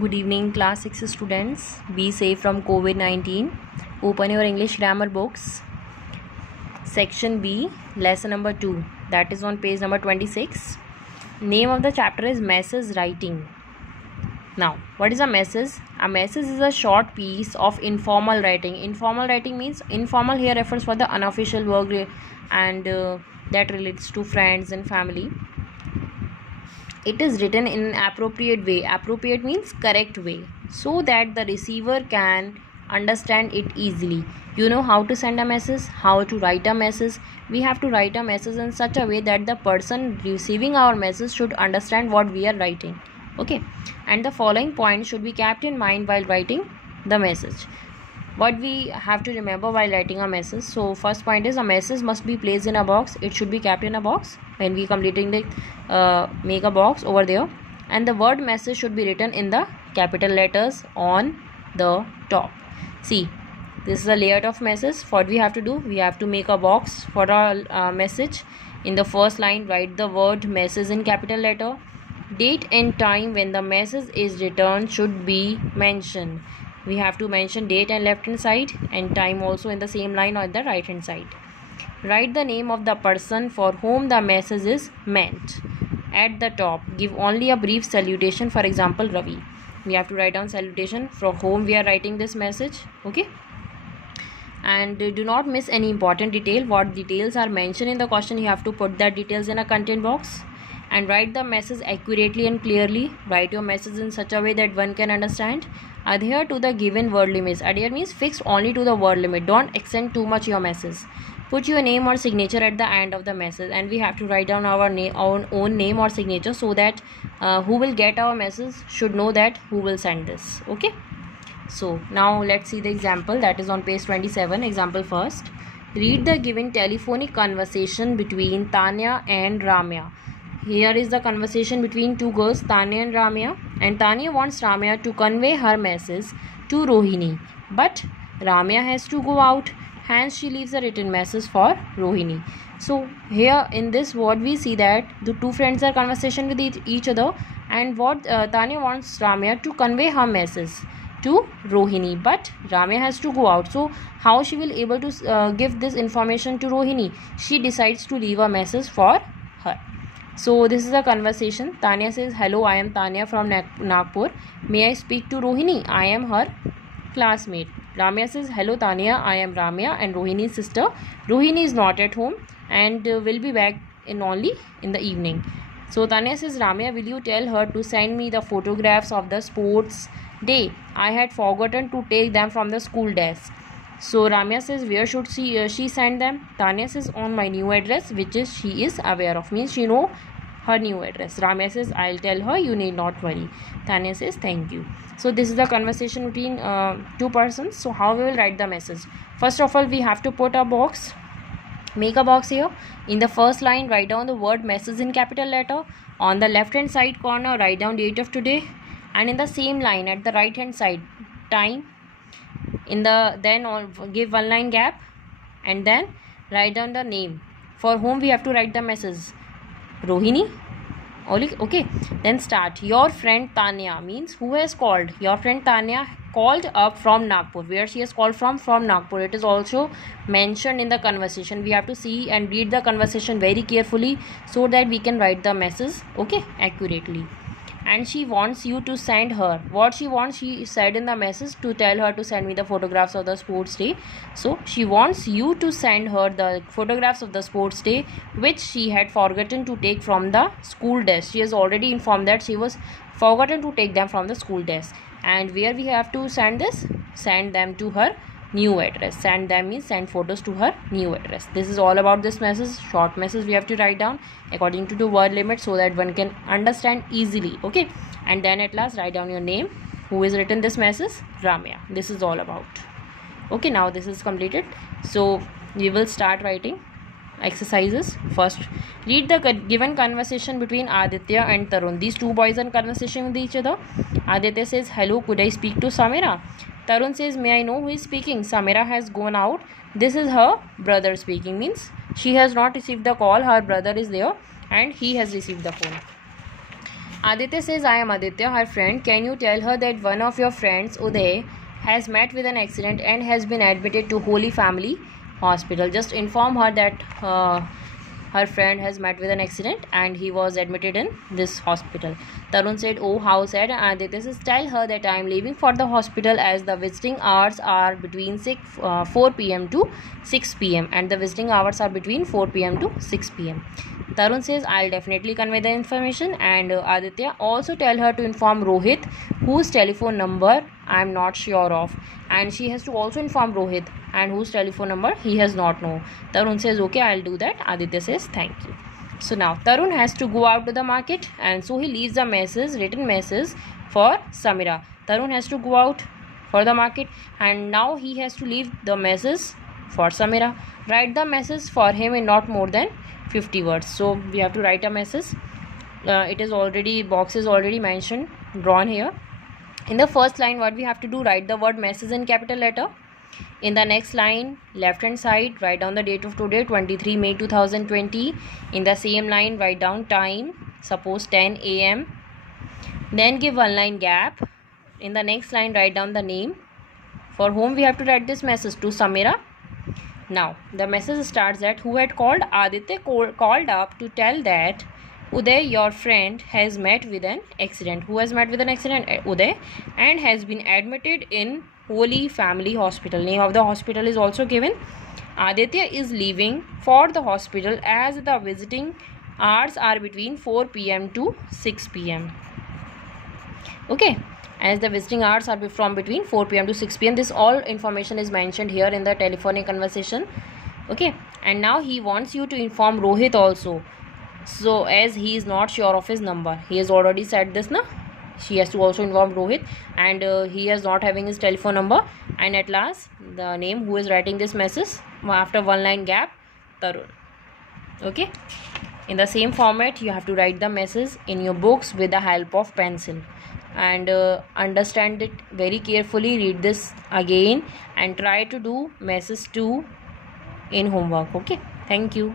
Good evening, class 6 students. Be safe from COVID-19. Open your English grammar books. Section B, lesson number 2. That is on page number 26. Name of the chapter is message writing. Now, what is a message? A message is a short piece of informal writing. Informal writing means informal here refers for the unofficial work and that relates to friends and family. It is written in an appropriate way. Appropriate means correct way, so that the receiver can understand it easily. You know how to send a message, how to write a message. We have to write a message in such a way that the person receiving our message should understand what we are writing. Okay, and the following points should be kept in mind while writing the message. What we have to remember while writing a message. So first point is a message must be placed in a box. It should be kept in a box. When we completing the make a box over there, and the word message should be written in the capital letters on the top. See, this is the layout of message. What we have to do, we have to make a box for our message. In the first line, write the word message in capital letter. Date and time when the message is returned should be mentioned. We have to mention date and left hand side, and time also in the same line on the right hand side. Write the name of the person for whom the message is meant. At the top, give only a brief salutation. For example, Ravi. We have to write down salutation from whom we are writing this message. Okay. And do not miss any important detail. What details are mentioned in the question, you have to put that details in a content box. And write the message accurately and clearly. Write your message in such a way that one can understand. Adhere to the given word limits. Adhere means fixed only to the word limit. Don't extend too much your message. Put your name or signature at the end of the message, and we have to write down our own name or signature, so that who will get our message should know that who will send this. Okay, so now let's see the example that is on page 27. Example first. Read the given telephonic conversation between Tanya and Ramya. Here is the conversation between two girls, Tanya and Ramya, and Tanya wants Ramya to convey her message to Rohini, but Ramya has to go out. Hence, she leaves a written message for Rohini. So here in this word, we see that the two friends are conversation with each other, and what Tanya wants Ramya to convey her message to Rohini, but Ramya has to go out. So how she will able to give this information to Rohini? She decides to leave a message for her. So this is a conversation. Tanya says, "Hello, I am Tanya from Nagpur. May I speak to Rohini? I am her classmate." Ramya says, "Hello Tanya, I am Ramya and Rohini's sister. Rohini is not at home and will be back only in the evening." So Tanya says, "Ramya, will you tell her to send me the photographs of the sports day? I had forgotten to take them from the school desk." So Ramya says, "Where should she send them?" Tanya says, "On my new address, which is she is aware of." Means she know her new address. Ramya says, "I'll tell her, you need not worry." Tanya says, "Thank you." So this is the conversation between two persons. So how we will write the message? First of all, we have to put a box. Make a box here. In the first line, write down the word message in capital letter. On the left hand side corner, write down date of today, and in the same line at the right hand side, time. In the give one line gap, and then write down the name for whom we have to write the message. Rohini. Okay, then start. Your friend Tanya means who has called. Your friend Tanya called up from Nagpur. Where she has called from Nagpur. It is also mentioned in the conversation. We have to see and read the conversation very carefully, so that we can write the message, okay, accurately. And she wants you to send her. What she wants, she said in the message, to tell her to send me the photographs of the sports day. So she wants you to send her the photographs of the sports day, which she had forgotten to take from the school desk. She has already informed that she was forgotten to take them from the school desk. And where we have to send this? Send them to her new address. Send them means send photos to her new address. This is all about this message. Short message we have to write down according to the word limit, so that one can understand easily. Okay, and then at last write down your name. Who is written this message? Ramya. This is all about. Okay, now this is completed. So we will start writing exercises. First, read the given conversation between Aditya and Tarun. These two boys are in conversation with each other. Aditya says, "Hello, could I speak to Samira?" Tarun says, "May I know who is speaking?" Samira has gone out. This is her brother speaking. Means she has not received the call. Her brother is there and he has received the phone. Aditya says, I am Aditya, her friend. Can you tell her that one of your friends, Uday, has met with an accident and has been admitted to Holy Family Hospital? Just inform her that her friend has met with an accident and he was admitted in this hospital. Tarun said, oh, how sad. Aditya says, tell her that I am leaving for the hospital as the visiting hours are between 4 p.m. to 6 p.m. and the visiting hours are between 4 p.m. to 6 p.m. Tarun says, I'll definitely convey the information, and Aditya also tell her to inform Rohit, whose telephone number I am not sure of, and she has to also inform Rohit, and whose telephone number he has not know. Tarun says, okay, I'll do that. Aditya says, thank you. So now Tarun has to go out to the market, and so he leaves a message, written message for Samira. Tarun has to go out for the market, and now he has to leave the message for Samira. Write the message for him in not more than 50 words. So we have to write a message. It is already, box is already mentioned, drawn here. In the first line, what we have to do, write the word message in capital letter. In the next line, left hand side, write down the date of today, 23 May 2020. In the same line, write down time, suppose 10 a.m. Then give one line gap. In the next line, write down the name for whom we have to write this message, to Samira. Now the message starts that who had called. Aditya called up to tell that Uday, your friend, has met with an accident. Who has met with an accident? Uday, and has been admitted in Holy Family Hospital. Name of the hospital is also given. Aditya is leaving for the hospital as the visiting hours are between 4 p.m. to 6 p.m. Okay, as the visiting hours are from between 4 p.m. to 6 p.m. This all information is mentioned here in the telephonic conversation. Okay, and now he wants you to inform Rohit also. So as he is not sure of his number, he has already said this, na? She has to also inform Rohit, and he is not having his telephone number. And at last, the name who is writing this message after one line gap, Tarun. Okay, in the same format you have to write the message in your books with the help of pencil, and understand it very carefully. Read this again and try to do message 2 in homework. Okay, thank you.